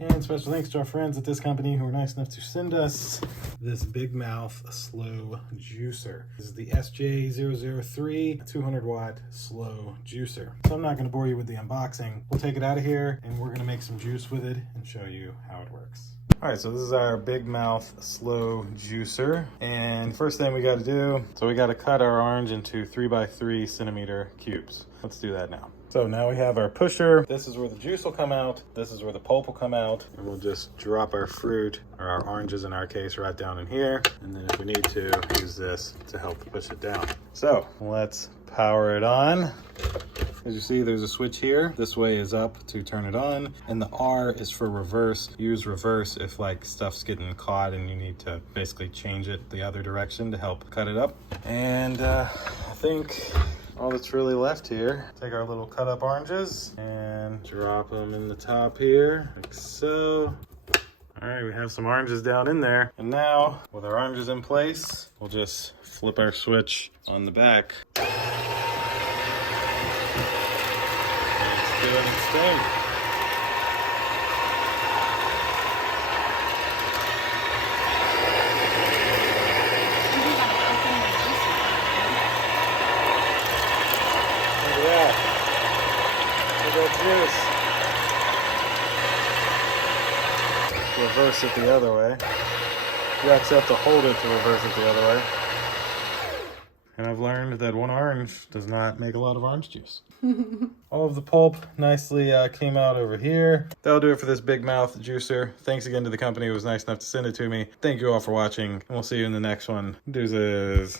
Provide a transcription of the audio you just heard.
And special thanks to our friends at this company who were nice enough to send us this Big Mouth slow juicer. This is the SJ003 200 watt slow juicer. So I'm not going to bore you with the unboxing. We'll take it out of here and we're going to make some juice with it and show you how it works. All right, so this is our Big Mouth slow juicer. And first thing we got to do, so we got to cut our orange into 3x3 centimeter cubes. Let's do that now. So now we have our pusher. This is where the juice will come out. This is where the pulp will come out. And we'll just drop our fruit, or our oranges in our case, right down in here. And then if we need to, use this to help push it down. So let's power it on. As you see, there's a switch here. This way is up to turn it on. And the R is for reverse. Use reverse if like stuff's getting caught and you need to basically change it the other direction to help cut it up. And I think all that's really left here, take our little cut up oranges and drop them in the top here, like so. All right, we have some oranges down in there. And now, with our oranges in place, we'll just flip our switch on the back. And it's doing its thing. Juice. Reverse it the other way. You actually have to hold it to reverse it the other way. And I've learned that one orange does not make a lot of orange juice. All of the pulp nicely came out over here. That'll do it for this Big Mouth juicer. Thanks again to the company who was nice enough to send it to me. Thank you all for watching, and we'll see you in the next one. Deuces.